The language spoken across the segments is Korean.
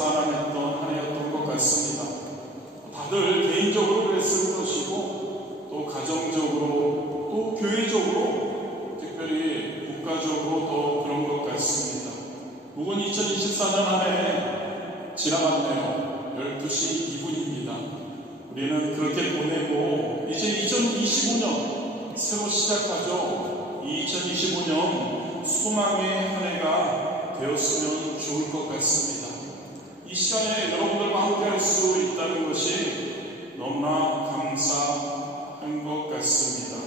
살아남았던 한 해였던 것 같습니다. 다들 개인적으로 그랬을 것이고 또 가정적으로 또 교회적으로 특별히 국가적으로 더 그런 것 같습니다. 혹은 2024년 한 해 지나갔네요. 12시 2분입니다. 우리는 그렇게 보내고 이제 2025년 새로 시작하죠. 2025년 소망의 한 해가 되었으면 좋을 것 같습니다. 이 시간에 여러분들과 함께 할 수 있다는 것이 너무나 감사한 것 같습니다.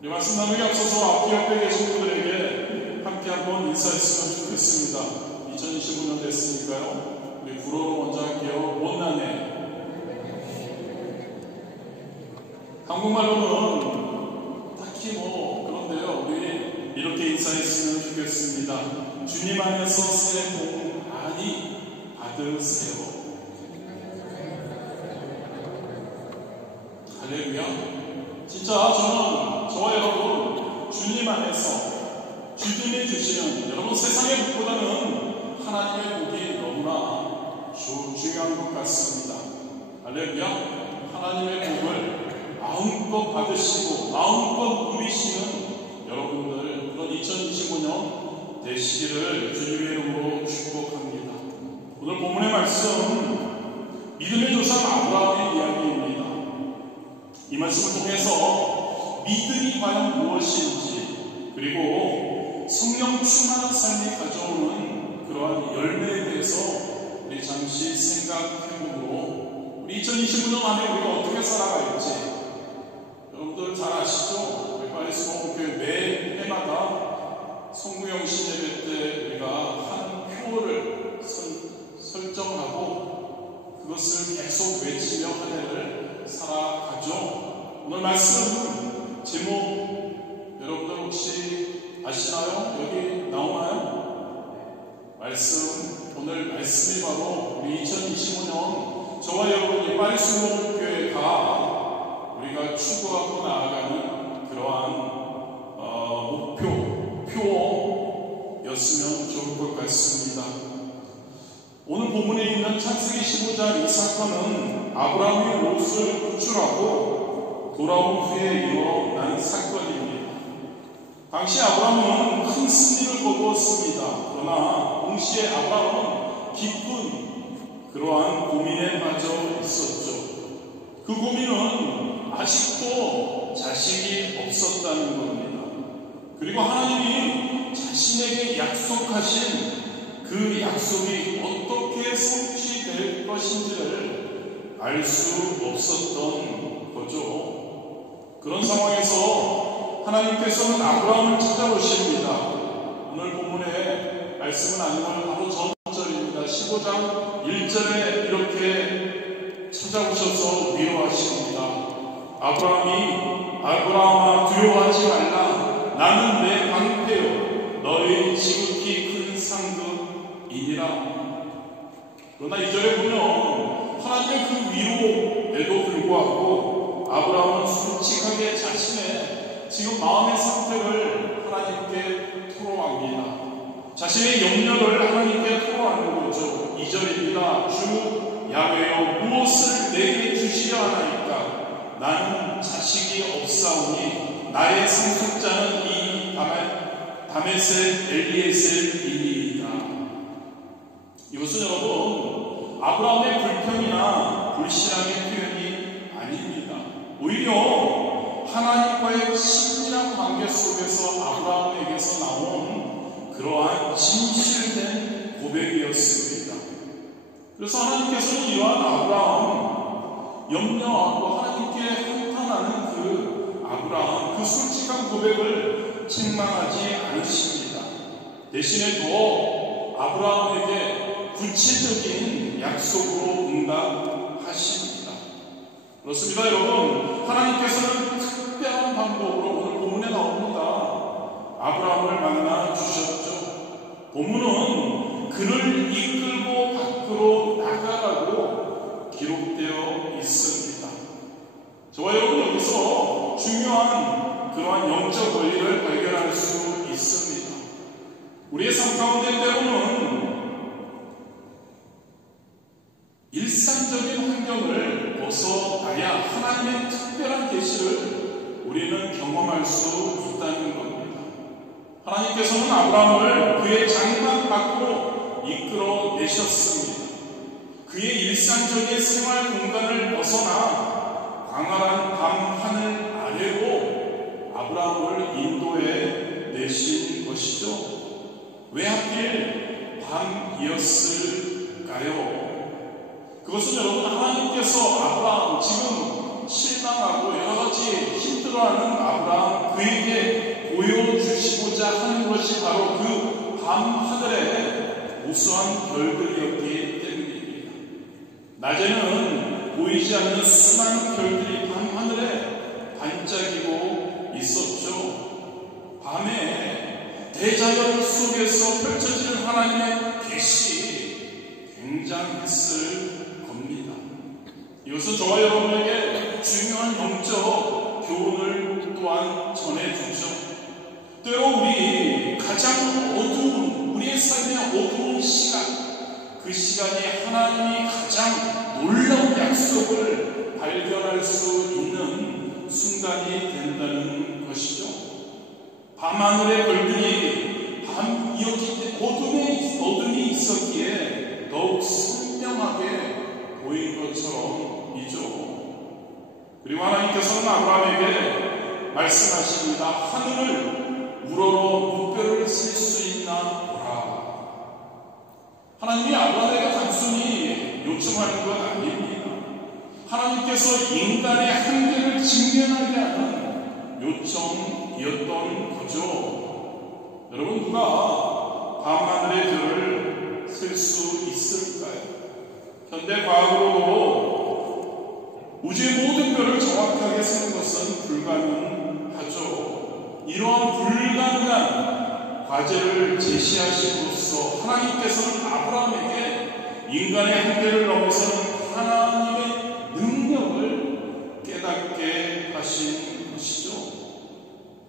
우리 말씀 나누기 앞서서 앞뒤 옆에 계신 분들에게 함께 한번 인사했으면 좋겠습니다. 2025년 됐으니까요. 우리 불어로 먼저 할게요. 못나네. 한국말로는 딱히 그런데요. 우리 이렇게 인사했으면 좋겠습니다. 주님 안에서 새해 복 많이 받으세요. 할렐루야. 진짜 저와 여러분 주님 안에서 주님이 주시는 여러분 세상의 복보다는 하나님의 복이 너무나 중요한 것 같습니다. 할렐루야. 하나님의 복을 마음껏 받으시고 마음껏 누리시는 여러분들 그런 2025년 되시기를 주님의 이름으로 축복합니다. 오늘 본문의 말씀 믿음의 조상 아브라함의 이야기입니다. 이 말씀을 통해서 믿음이 과연 무엇인지 그리고 성령 충만한 삶이 가져오는 그러한 열매에 대해서 우리 잠시 생각해보고 우리 2025년 안에 우리가 어떻게 살아갈지 여러분들 잘 아시죠? 우리 파리스모교회 매 해마다 성구영신 예배 때 우리가 한 표어를 설정하고 그것을 계속 외치며 한 해를 살아가죠. 오늘 말씀 제목 여러분들 혹시 아시나요? 여기 나오나요? 말씀 오늘 말씀이 바로 우리 2025년 저와 여러분이 파리스모교회가 우리가 추구하고 나아가는 그러한 표였으면 좋을 것 같습니다. 오늘 본문에 있는 창세기 15장 이 사건은 아브라함이 롯을 구출하고 돌아온 후에 일어난 사건입니다. 당시 아브라함은 큰 승리를 거두었습니다. 그러나 동시에 아브라함은 깊은 그러한 고민에 빠져 있었죠. 그 고민은 아직도 자식이 없었다는 겁니다. 그리고 하나님이 자신에게 약속하신 그 약속이 어떻게 성취될 것인지를 알 수 없었던 거죠. 그런 상황에서 하나님께서는 아브라함을 찾아오십니다. 오늘 본문의 말씀은 아니면 바로 전절입니다. 15장 1절에 이렇게 찾아오셔서 위로하십니다. 아브라함아 두려워하지 말라. 나는 내 방패요 너의 지극히 큰 상급이니라. 그러나 2절에 보면 하나님의 그 위로에도 불구하고 아브라함은 솔직하게 자신의 지금 마음의 상태를 하나님께 토로합니다. 자신의 염려를 하나님께 토로하는 거죠. 2절입니다. 주 야훼여 무엇을 내게 주시려 하나이까? 나는 자식이 없사오니 나의 상속자는 이 다메섹 엘리에셀이니이다. 이것은 여러분 아브라함의 불평이나 불신앙의 표현이 아닙니다. 오히려 하나님과의 친밀한 관계 속에서 아브라함에게서 나온 그러한 진실된 고백이었습니다. 그래서 하나님께서는 이러한 아브라함 염려하고 하나님께 한탄하는 그 아브라함 그 솔직한 고백을 책망하지 않으십니다. 대신에 더 아브라함에게 구체적인 약속으로 응답하십니다. 그렇습니다. 여러분 하나님께서는 특별한 방법으로 오늘 본문에 나옵니다. 아브라함을 만나 주셨죠. 본문은 그를 이끌고 밖으로 나가라고 기록되어 있습니다. 저와 여러분 여기서 중요한 그러한 영적 원리를 발견할 수 있습니다. 우리의 삶 가운데 때로는 경험할 수 있다는 겁니다. 하나님께서는 아브라함을 그의 장막 밖으로 이끌어내셨습니다. 그의 일상적인 생활 공간을 벗어나 광활한 밤 하늘 아래로 아브라함을 인도해 내신 것이죠. 왜 하필 밤이었을까요? 그것은 여러분, 하나님께서 아브라함, 지금 실망하고 여러가지 힘들어하는 아브라함, 그에게 보여주시고자 하는 것이 바로 그 밤 하늘의 우수한 별들이었기 때문입니다. 낮에는 보이지 않는 수많은 별들이 밤 하늘에 반짝이고 있었죠. 밤에 대자연 속에서 펼쳐지는 하나님의 계시, 굉장했을 겁니다. 이것은 저와 여러분에게 중요한 영적 교훈을 또한 전해주죠. 때로 우리 가장 어두운, 우리의 삶의 어두운 시간, 그 시간이 하나님이 가장 놀라운 약속을 발견할 수 있는 순간이 된다는 것이죠. 밤하늘의 별들이 밤이었기 때문에 어둠이 있었기에 더욱 선명하게 보인 것처럼이죠. 그리고 하나님께서는 아브라함에게 말씀하십니다. 하늘을 우러러 무뼈를 쓸 수 있나 보라. 하나님이 아브라함에게 단순히 요청하는 건 아닙니다. 하나님께서 인간의 한계를 직면하게 하는 요청이었던 거죠. 여러분, 누가 밤하늘의 별을 셀 수 있을까요? 현대 과학으로도 우주의 모든 별을 정확하게 세는 것은 불가능하죠. 이러한 불가능한 과제를 제시하심으로써 하나님께서는 아브라함에게 인간의 한계를 넘어서는 하나님의 능력을 깨닫게 하신 것이죠.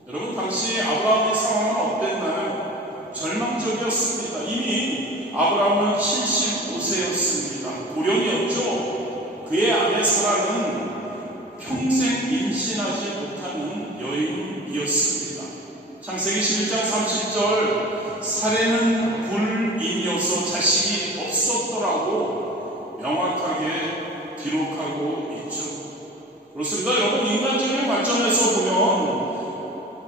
여러분, 당시 아브라함의 상황은 어땠나요? 절망적이었습니다. 이미 아브라함은 75세였습니다. 고령이었죠. 그의 아내 사라는 평생 임신하지 못하는 여인이었습니다. 창세기 11장 30절, 사례는 불임이어서 자식이 없었더라고 명확하게 기록하고 있죠. 그렇습니다. 여러분, 인간적인 관점에서 보면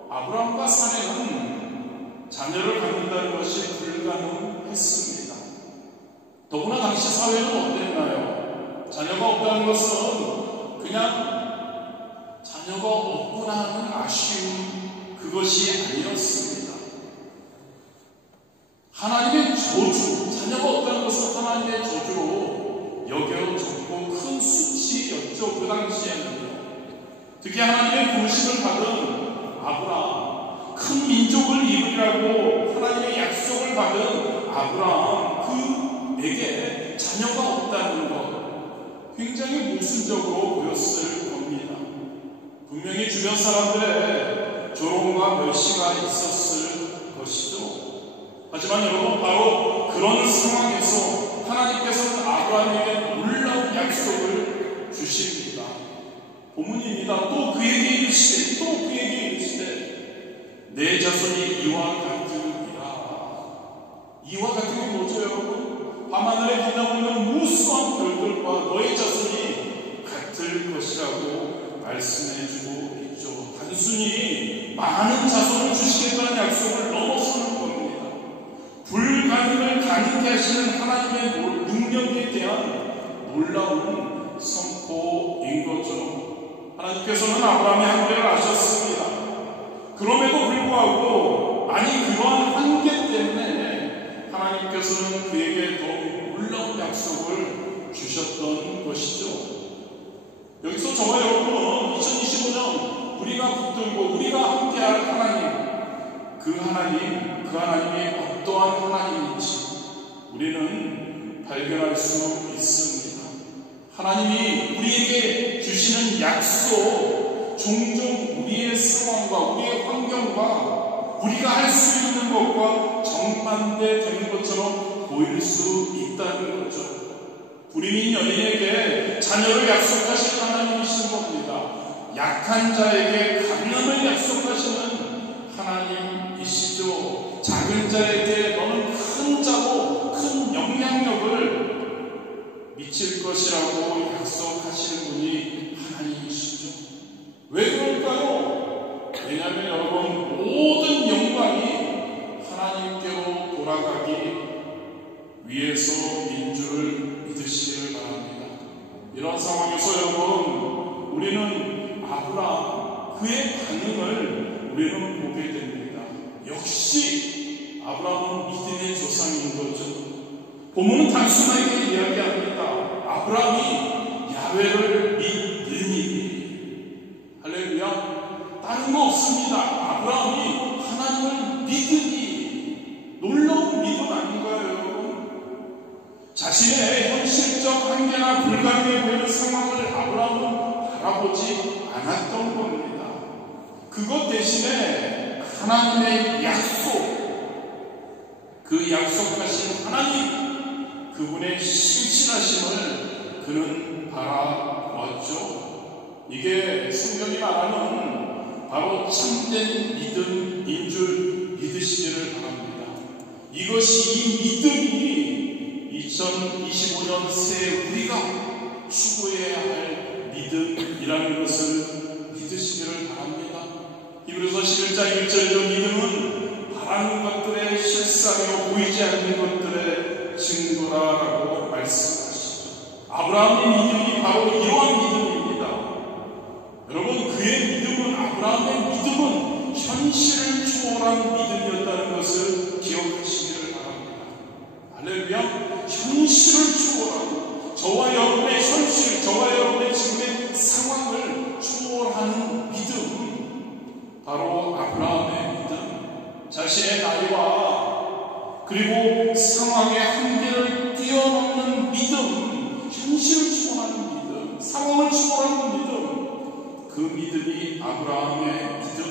아브라함과 사례는 자녀를 갖는다는 것이 불가능했습니다. 더구나 당시 사회는 어땠나요? 자녀가 없다는 것은 그냥 자녀가 없구나 하는 아쉬움, 그것이 아니었습니다. 하나님의 저주, 자녀가 없다는 것은 하나님의 저주로 여겨졌고 큰 수치였죠. 그 당시에는요. 특히 하나님의 부르심을 받은 아브라함, 큰 민족을 이루리라고 하나님의 약속을 받은 아브라함, 그에게 자녀가 없다는 것, 굉장히 모순적으로 보였을 겁니다. 분명히 주변 사람들의 조롱과 멸시가 있었을 것이죠. 하지만 여러분, 바로 그런 상황에서 하나님께서는 아브라함에게 놀라운 약속을 주십니다. 본문입니다. 또 그에게 이르시되 내 자손이 이와 같으리라. 이와 같은 게 뭐죠, 여러분? 밤하늘에 빛나고 무수한 별들과 너의 자손이 같을 것이라고 말씀해주고 있죠. 단순히 많은 자손을 주시겠다는 약속을 넘어서는 겁니다. 불가능을 가능케 하시는 하나님의 능력에 대한 놀라운 선포인 거죠. 하나님께서는 아브라함의 한계를 아셨습니다. 그럼에도 불구하고, 그러한 한계 때문에 하나님께서는 그에게 더 놀라운 약속을 주셨던 것이죠. 여기서 저와 여러분은 2025년 우리가 붙들고 우리가 함께할 하나님, 그 하나님이 어떠한 하나님인지 우리는 발견할 수 있습니다. 하나님이 우리에게 주시는 약속, 종종 우리의 상황과 우리의 환경과 우리가 할 수 있는 것과 정반대되는 것처럼 보일 수 있다는 거죠. 불임인 여인에게 자녀를 약속하신 하나님이신 겁니다. 약한 자에게 강림을 약속하시는 하나님이시죠. 작은 자에게 너는 큰 자로 큰 영향력을 미칠 것이라고 약속하시는 분이 하나님이시죠. 왜 그럴까요? 왜냐하면 여러분, 모든 영광이 하나님께로 돌아가기 위해서인 줄 믿으시기를 바랍니다. 이런 상황에서 여러분, 우리는 아브라함, 그의 반응을 우리는 보게 됩니다. 역시 아브라함은 믿음의 조상인 거죠. 본문은 단순하게 이야기합니다. 아브라함이 야훼를 믿으니. 할렐루야. 다른 거 없습니다. 아브라함이 하나님을 믿으니. 놀라운 믿음 아닌가요, 여러분? 자신의 현실적 한계나 불가능해 보이는 상황을 아브라함은 알아보지 않았던 겁니다. 그것 대신에 하나님의 약속, 그 약속하신 하나님, 그분의 신실하심을 그는 바라보았죠. 이게 성경이 말하는 바로 참된 믿음인 줄 믿으시기를 바랍니다. 이것이 이 믿음이 2025년 새해 우리가 추구해야 할 믿음이라는 것을 믿으시기를 바랍니다. 히브리서 11장 1절로 믿음은 바라는 것들의 실상이요 보이지 않는 것들의 증거라라고 말씀하시죠. 아브라함의 믿음이 바로 이러한 믿음입니다. 여러분, 그의 믿음은, 아브라함의 믿음은 현실을 초월한 믿음이었다는 것을 기억하시기를 바랍니다. 할렐루야. 현실을 초월하고 저와 여러분의 현실, 저와 여러분의 지금의 상황을 초월하는 믿음, 바로 아브라함의 믿음, 자신의 나이와 그리고 상황의 한계를 뛰어넘는 믿음, 현실을 초월하는 믿음, 상황을 초월하는 믿음, 그 믿음이 아브라함의 믿음.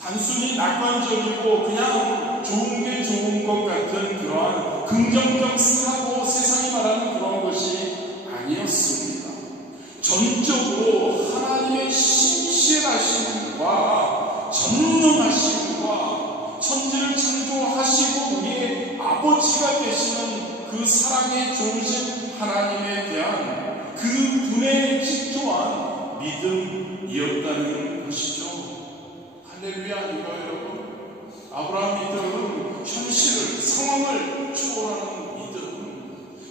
단순히 낙관적이고 그냥 좋은 게 좋은 것 같은 그러한 긍정적 사고, 세상이 말하는 그런 것이 아니었습니다. 전적으로 하나님의 신실하심과 전능하심과 천지를 창조하시고 우리의 아버지가 되시는 그 사랑의 좋으신 하나님에 대한 그 분에 집중한 믿음이었다는 것이죠. 할렐루야 아닌가요, 여러분? 아브라함 믿음은 현실을, 상황을 초월하는 믿음,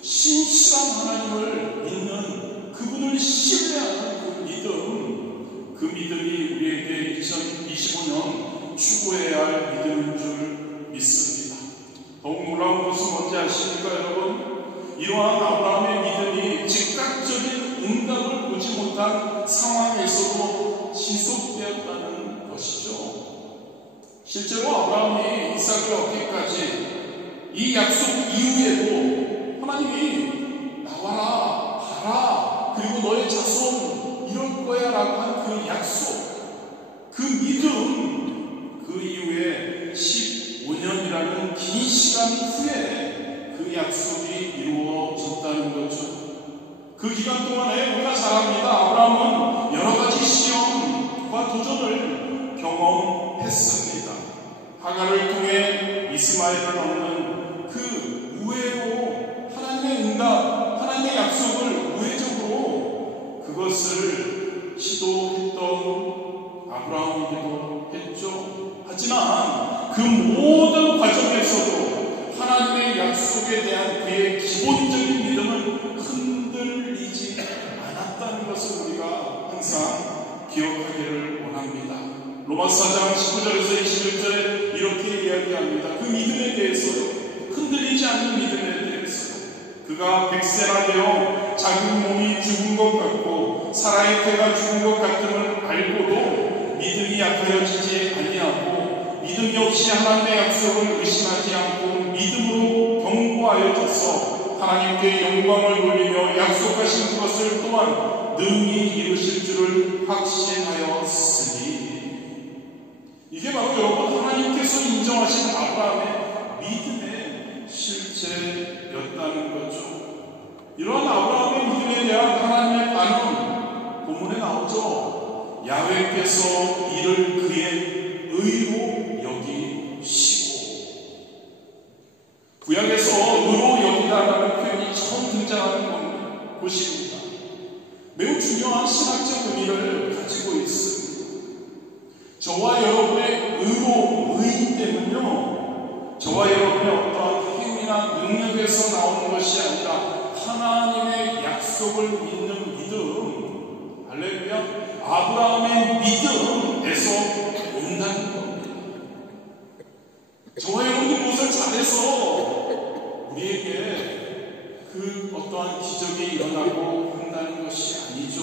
신실한 하나님을 믿는 그분을 신뢰하는 그 믿음, 그 믿음이 우리에게 2025년 추구해야 할 믿음인 줄 믿습니다. 더욱 놀라운 것은 뭔지 아십니까, 여러분? 이러한 아브라함의 믿음이 즉각적인 응답을 보지 못한 상황에서도 지속되었다는 것이죠. 실제로 아브라함이 이삭을 얻기까지 이 약속 이후에도 하나님이 나와라, 가라, 그리고 너의 자손 이럴 거야 라고 한 그 약속, 그 믿음, 그 이후에 15년이라는 긴 시간 후에 그 약속이 이루어졌다는 거죠. 그 기간 동안에 우리가 잘 압니다. 아브라함은 여러 가지 시험과 도전을 경험했습니다. 하갈을 통해 이스마엘을 얻는 그 우회로 하나님의 응답, 하나님의 약속을 우회적으로 그것을 시도했던 아브라함이기도 했죠. 하지만 그 모든 과정에서도 하나님의 약속에 대한 그의 기본적인 믿음은 흔들리지 않았다는 것을 우리가 항상 기억하기를 원합니다. 로마서 4장 19절에서 21절에 이렇게 이야기합니다. 그 믿음에 대해서요, 흔들리지 않는 믿음에 대해서 그가 100세나 되어 자기 몸이 죽은 것 같고 사라의 태가 죽은 것 같음을 알고도 믿음이 약하여지지 아니하고 믿음이 없이 하나님의 약속을 의심하지 않고 믿음으로 견고하여져서 하나님께 영광을 돌리며 약속하신 것을 또한 능히 이루실 줄을 확신하였으니. 이게 바로 여러분 하나님께서 인정하신 아브라함의 믿음의 실체였다는 거죠. 이러한 아브라함의 믿음에 대한 하나님의 반응 본문에 나오죠. 야훼께서 이를 그의 의로 여기시고. 구약에서 의로 여기다라는 표현이 처음 등장하는 곳입니다. 매우 중요한 신학적 의미를 가지고 있습니다. 저와 여러분의 의인 때문요, 저와 여러분의 어떠한 힘이나 능력에서 나오는 것이 아니라 하나님의 약속을 믿는 믿음, 할렐루야, 아브라함의 믿음에서 온다는 겁니다. 저와 여러분이 무엇을 잘해서 우리에게 그 어떠한 기적이 일어나고 한다는 것이 아니죠.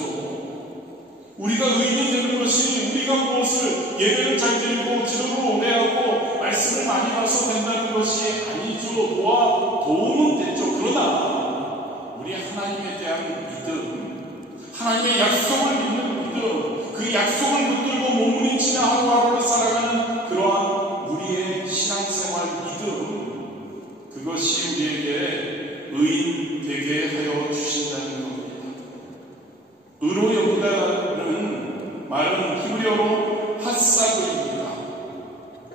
우리가 의인이 되는 것이 우리가 무엇을 예배를 잘 드리고 기도를 오래 하고 말씀을 많이 봐서 된다는 것이 아니죠. 도움은 되죠. 그러나 우리 하나님에 대한 믿음, 하나님의 약속을 믿는 믿음, 그 약속을 붙들고 몸부림치며 하루하루를 살아가는 그러한 우리의 신앙생활 믿음, 그것이 우리에게 의인 되게 하여 주신다는 겁니다. 의로 여기다는 말은 히브리어로 핫사그입니다.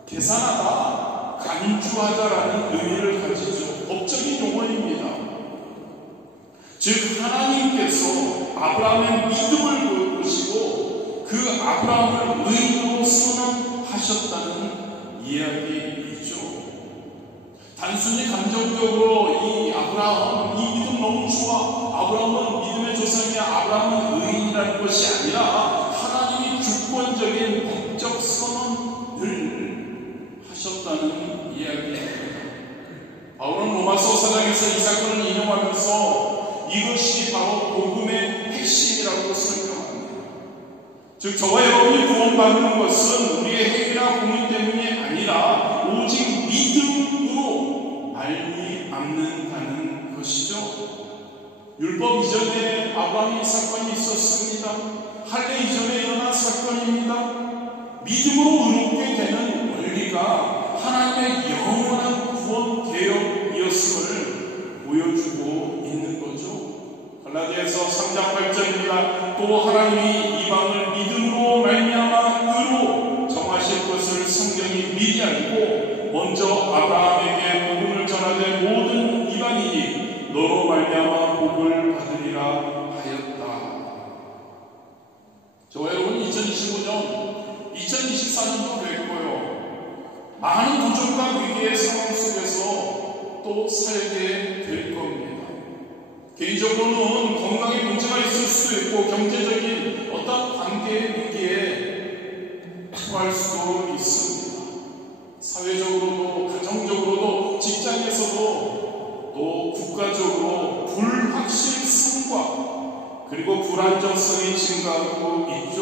계산하다, 간주하다라는 의미를 가지죠. 법적인 용어입니다. 즉 하나님께서 아브라함의 믿음을 보시고 그 아브라함을 의인으로 선언하셨다는 이야기이죠. 단순히 감정적으로 이 아브라함, 이 믿음 너무 좋아, 아브라함은 믿음의 조상이야, 아브라함은 의인이라는 것이 아니라 하나님이 주권적인 법적 선언을 하셨다는 이야기입니다. 바울은 로마서 4장에서 이 사건을 인용하면서 이것이 바로 복음의 핵심이라고 설명합니다. 즉 저와 여러분이 구원받는 것은 우리의 행위나 공인 때문이 아니라 오직 믿음으로 말미암는다는 것이죠. 율법 이전에 아브라함이 사건이 있었습니다. 할례 이전에 일어난 사건입니다. 믿음으로 의롭게 되는 원리가 하나님의 영원한 구원 계획이었음을 보여주고 있는 거죠. 갈라디아서 3장 8절입니다. 또 하나님이 이방을 믿음으로 말미암아 의로 정하실 것을 성경이 미리 알고 먼저 아브라함에게 복음을 전하되 모든 이방인이 너로 말미암아 복을 받으리라 하였다. 저와 여러분 2025년, 2024년도 됐고요. 많은 부족과 위기의 상황 속에서 또 살게 될 겁니다. 개인적으로는 건강에 문제가 있을 수도 있고 경제적인 어떤 관계의 위기에 처할 수도 있습니다. 사회적으로도 가정적으로도 직장에서도 또 국가적으로 불확실성과 그리고 불안정성이 증가하고 있죠.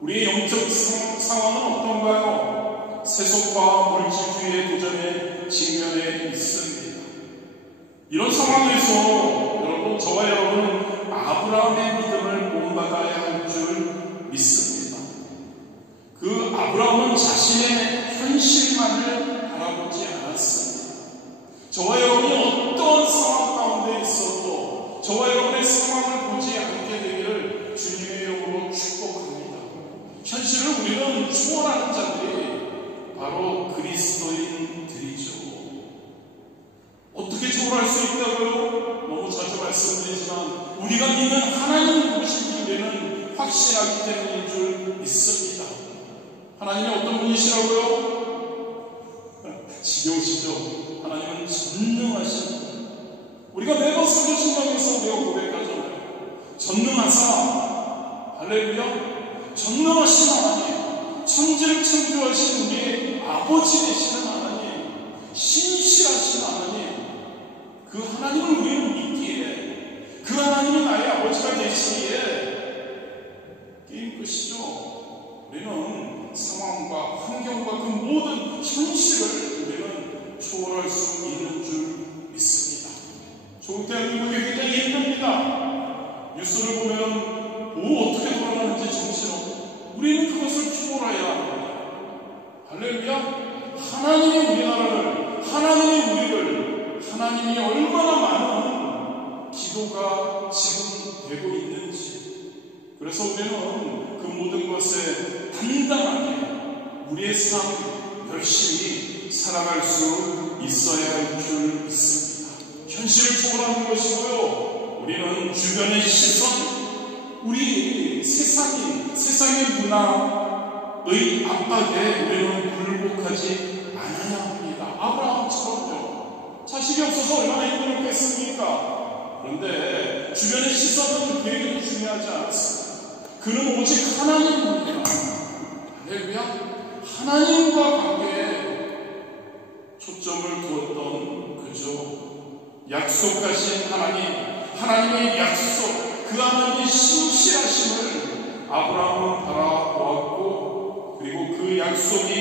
우리의 영적 상황은 어떤가요? 세속과 물질주의의 도전에 직면해 있습니다. 이런 상황에서 여러분, 저와 여러분은 아브라함의 믿음을 본받아야 할 줄 믿습니다. 그 아브라함은 자신의 현실만을 바라보지 않았습니다. 저와 여러분이 어떤 상황 가운데 있어도 저와 여러분의 상황을 보지 않게 되기를 주님의 이름으로 축복합니다. 현실을 우리는 초월하는 자들이 바로 그리스도인들이죠. 어떻게 초월할 수 있다고요? 너무 자주 말씀드리지만 우리가 믿는 하나님이 누구신지 우리는 확신하기 때문인 줄 믿습니다. 하나님이 어떤 분이시라고요? 지겨우시죠? 하나님은 전능하신 분. 우리가 매번 설교신방에서 우리가 고백하잖아요. 전능하사, 할렐루야, 전능하신 하나님, 천지를 창조하신 우리의 아버지 되시는 하나님, 신실하신 하나님, 그 하나님을 우리는 믿기에, 그 하나님이 나의 아버지가 되시기에 게임 끝이죠. 우리는 상황과 환경과 그 모든 현실을 우리는 초월할 수 있는 줄 믿습니다. 좋은 대한민국이 굉장히 힘듭니다. 뉴스를 보면 뭐 어떻게 돌아가는지 정신없고 우리는 그것을 초월해야 합니다. 할렐루야. 하나님이 우리나라를, 하나님이 우리를, 하나님이 얼마나 많은 기도가 지금 되고 있는지, 그래서 우리는 그 모든 것에 당당하게 우리의 삶 열심히 살아갈 수 있어야 할 줄 믿습니다. 현실을 초월하는 것이고요. 우리는 주변의 시선, 우리 세상의 문화의 압박에 우리는 굴복하지 않아야 합니다. 아브라함처럼요. 자식이 없어서 얼마나 힘들었겠습니까? 그런데 주변의 시선은 그에게도 중요하지 않습니다. 그는 오직 하나님입니다. 할렐루야. 하나님과 관계에 초점을 두었던 그죠. 약속하신 하나님의 약속, 그 하나님의 신실하심을 아브라함은 바라보았고, 그리고 그 약속이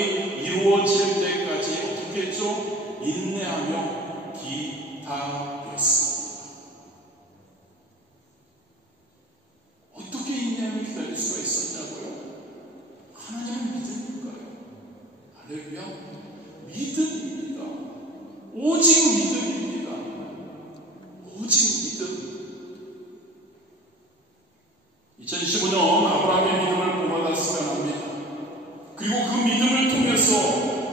이루어질 때까지 어떻게 했죠? 인내하며 기다렸습니다. 어떻게 인내하며 기다릴 수가 있었냐고요? 하나님은 믿음일까요? 할렐루야. 믿음입니다. 오직 믿음입니다. 오직 믿음. 2015년 아브라함의 믿음을 본받았으면 합니다. 그리고 그 믿음을 통해서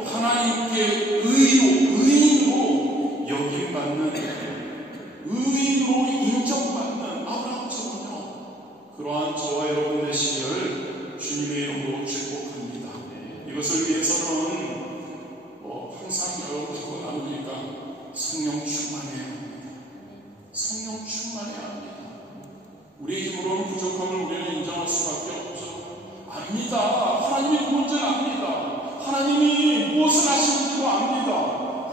하나님께 의인으로 여김받는, 의인으로 인정받는 아브라함처럼요. 그러한 저와 여러분 되시기를 주님의 이름으로 축복합니다. 이것을 위해서는 항상 여러분과 나누니까 성령 충만해야 합니다. 성령 충만해야 합니다. 우리의 힘으로는 부족함을 우리는 인정할 수밖에 없죠. 압니다. 하나님이 누군지는 압니다. 하나님이 무엇을 하시는지도 압니다.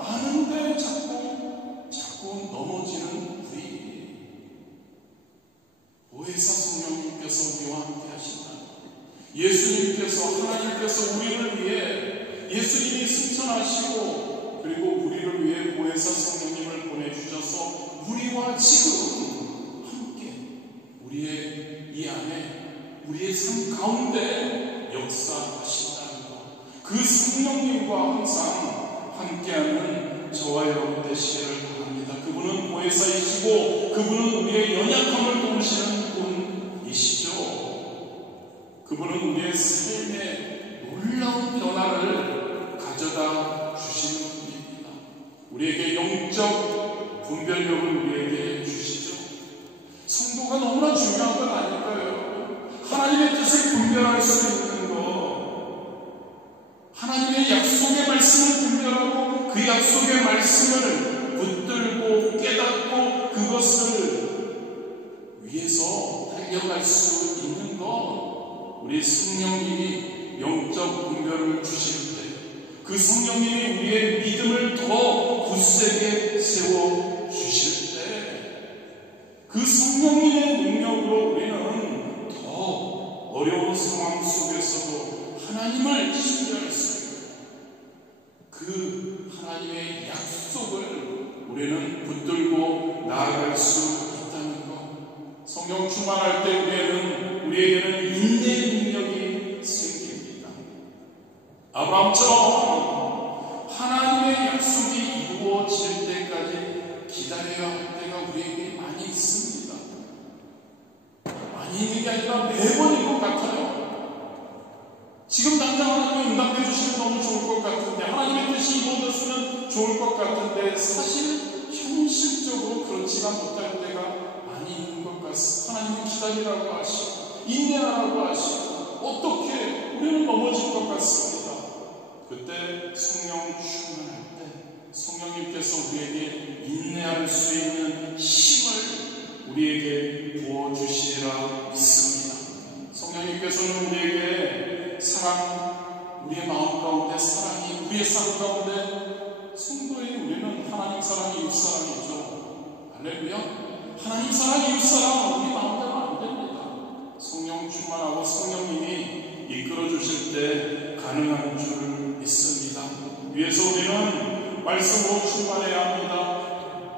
아는데 자꾸 넘어지는 우리. 보혜사 성령님께서 우리와 함께 하신다. 예수님께서, 하나님께서 우리를 위해 예수님이 승천하시고, 그리고 우리를 위해 보혜사 성령님을 보내주셔서 우리와 지금 함께 우리의 이 안에, 우리의 삶 가운데 역사하신다는 것, 그 성령님과 항상 함께하는 저와 여러분 되시기를 바랍니다. 그분은 보혜사이시고 그분은 우리의 연약함을 도우시는 분이시죠. 그분은 우리의 삶에 놀라운 변화를 가져다 주시는 분입니다. 우리에게 영적 분별력을 우리에게 주시죠. 성도가 너무나 중요한 건 아닐까요? 하나님의 뜻을 분별할 수 있는 것, 하나님의 약속의 말씀을 분별하고 그 약속의 말씀을 붙들고 깨닫고 그것을 위해서 달려갈 수 있는 것, 우리 성령님이 영적 분별을 주실 때, 그 성령님이 우리의 믿음을 더 굳세게 세워 주실 때, 그 성령님의 능력으로 우리는 더 어려운 상황 속에서도 하나님을 신뢰할 수 있고, 그 하나님의 약속을 우리는 붙들고 나아갈 수 있다는 것. 성령 충만할 때 우리에게는 인내의 능력이 생깁니다. 아브라함처럼 하나님의 약속이 이루어질 때까지 기다려야 할 때가 우리에게 많이 있습니다. 많이 있는 게 아니라 매번인 것 같아요. 지금 당장 하나님이 응답해 주시면 너무 좋을 것 같은데, 하나님의 뜻이 이루어졌으면 좋을 것 같은데, 사실 현실적으로 그렇지가 못할 때가 많이 있는 것 같습니다. 하나님은 기다리라고 하시고 인내하라고 하시고, 어떻게 우리는 넘어질 것 같습니다. 그때 성령 충만할 때 성령님께서 우리에게 인내할 수 있는 힘을 우리에게 부어주시리라 믿습니다. 성령님께서는 우리에게 사랑, 우리의 마음 가운데 사랑이, 우리의 삶 가운데 성도인 우리는 하나님 사랑이 이웃사랑이죠. 할렐루야. 하나님 사랑이 이웃사랑, 우리 마음대로 안 됩니다. 성령 충만하고 성령님이 이끌어 주실 때 가능한 줄 믿습니다. 위에서 우리는 말씀으로 충만해야 합니다.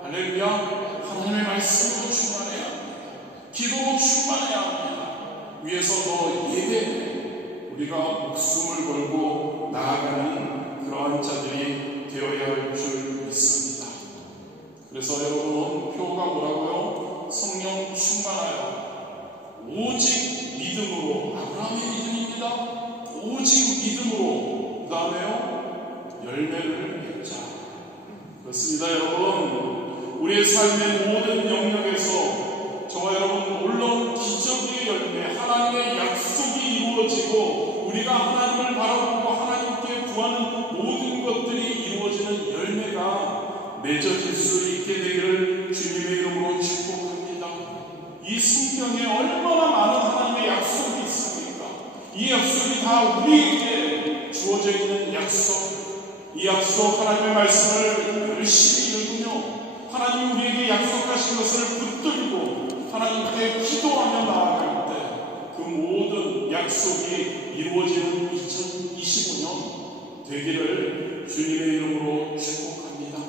할렐루야. 하나님의 말씀으로 충만해야 합니다. 기도로 충만해야 합니다. 위에서 더 예배, 우리가 목숨을 걸고 나아가는 그러한 자들이 되어야 할 줄 믿습니다. 그래서 여러분, 표가 뭐라고요? 성령 충만하여 오직 믿음으로, 아브라함의 믿음입니다. 오직 믿음으로, 그 다음에요, 열매를 맺자. 그렇습니다, 여러분. 우리의 삶의 모든 영역에서 저와 여러분, 물론 기적의 열매, 하나님의 약속이 이루어지고 우리가 하나님을 바라보고 하나님께 구하는 모든 것들이 이루어지는 열매가 맺어질 수 있게 되기를 주님의 이름으로 축복합니다. 이 성경에 얼마나 많은 하나님의 약속이 있습니까? 이 약속이 다 우리에게 주어져 있는 약속. 이 약속, 하나님의 말씀을 열심히 읽으며 하나님 우리에게 약속하신 것을 붙들고 하나님께 기도하며 나아갈 때 그 모든 약속이 이루어지는 2025년 되기를 주님의 이름으로 축복합니다.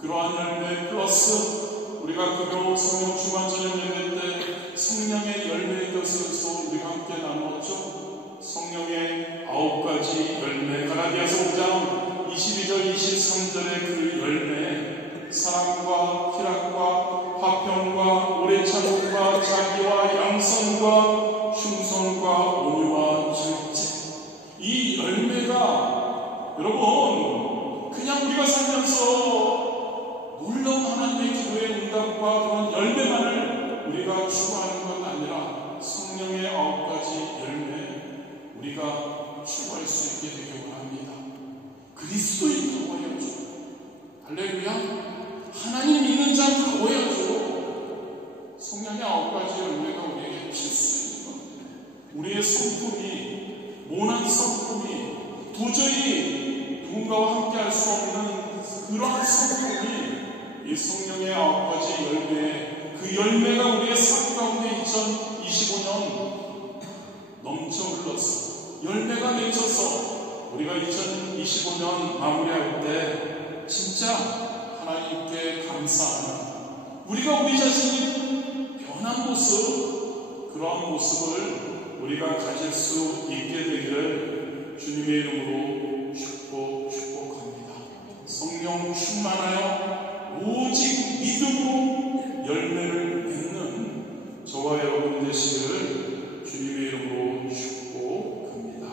그러한 열매 플러스 우리가 금요 성령 충만전염 예배 때 성령의 열매의 것에서 우리가 함께 나누었죠. 성령의 9가지 열매, 갈라디아서 5장 22절 23절의 그 열매, 사랑과 희락과 화평과 오래 참음과 자비와 양선과 충성과 온유와 절제. 이 열매가 여러분 그냥 우리가 살면서 물론 하나님의 기도의 응답과 그런 열매만을 우리가 추구하는 건 아니라 성령의 9가지 열매 우리가 추구할 수 있게 되길 바랍니다. 그리스도인 오해하죠. 할렐루야. 하나님 믿는 자는 오해하죠. 성령의 9가지 열매가 우리에게 필수인 것. 우리의 성품이, 모난 성품이, 도저히 누군가와 함께 할 수 없는 그러한 성품이 이 성령의 9가지 열매, 그 열매가 우리의 삶 가운데 2025년 넘쳐 흘렀어. 열매가 맺혀서 우리가 2025년 마무리할 때 진짜 하나님께 감사하는, 우리가 우리 자신이 변한 모습, 그러한 모습을 우리가 가질 수 있게 되기를 주님의 이름으로 축복합니다. 성령 충만하여 오직 믿음으로 열매를 맺는 저와 여러분 되시기를 주님의 이름으로 축복합니다.